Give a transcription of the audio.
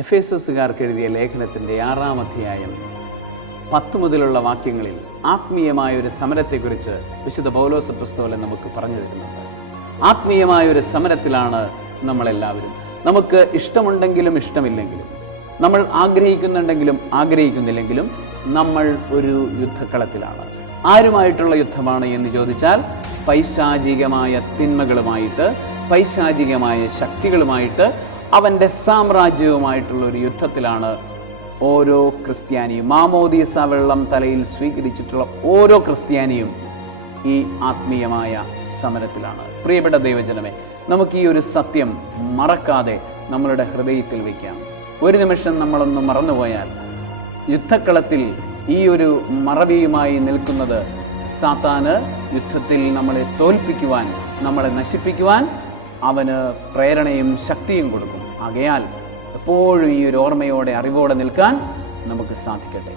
എഫേസോസുകാർക്ക് എഴുതിയ ലേഖനത്തിൻ്റെ 6-ാം അധ്യായം 10 മുതലുള്ള വാക്യങ്ങളിൽ ആത്മീയമായ ഒരു സമരത്തെക്കുറിച്ച് വിശുദ്ധ പൗലോസ് അപ്പോസ്തലൻ നമുക്ക് പറഞ്ഞു തരുന്നുണ്ട്. ആത്മീയമായ ഒരു സമരത്തിലാണ് നമ്മളെല്ലാവരും. നമുക്ക് ഇഷ്ടമുണ്ടെങ്കിലും ഇഷ്ടമില്ലെങ്കിലും, നമ്മൾ ആഗ്രഹിക്കുന്നുണ്ടെങ്കിലും ആഗ്രഹിക്കുന്നില്ലെങ്കിലും നമ്മൾ ഒരു യുദ്ധക്കളത്തിലാണ്. ആരുമായിട്ടുള്ള യുദ്ധമാണ് എന്ന് ചോദിച്ചാൽ, പൈശാചികമായ തിന്മകളുമായിട്ട്, പൈശാചികമായ ശക്തികളുമായിട്ട്, അവൻ്റെ സാമ്രാജ്യവുമായിട്ടുള്ള ഒരു യുദ്ധത്തിലാണ് ഓരോ ക്രിസ്ത്യാനിയും. മാമോദീസ വെള്ളം തലയിൽ സ്വീകരിച്ചിട്ടുള്ള ഓരോ ക്രിസ്ത്യാനിയും ഈ ആത്മീയമായ സമരത്തിലാണ്. പ്രിയപ്പെട്ട ദൈവജനമേ, നമുക്ക് ഈ ഒരു സത്യം മറക്കാതെ നമ്മളുടെ ഹൃദയത്തിൽ വയ്ക്കാം. ഒരു നിമിഷം നമ്മളൊന്ന് മറന്നുപോയാൽ, യുദ്ധക്കളത്തിൽ ഈ ഒരു മറവിയുമായി നിൽക്കുന്നത് സാത്താന് യുദ്ധത്തിൽ നമ്മളെ തോൽപ്പിക്കുവാൻ, നമ്മളെ നശിപ്പിക്കുവാൻ അവന് പ്രേരണയും ശക്തിയും കൊടുക്കും. ആകയാൽ എപ്പോഴും ഈ ഒരു ഓർമ്മയോടെ, അറിവോടെ നിൽക്കാൻ നമുക്ക് സാധിക്കട്ടെ.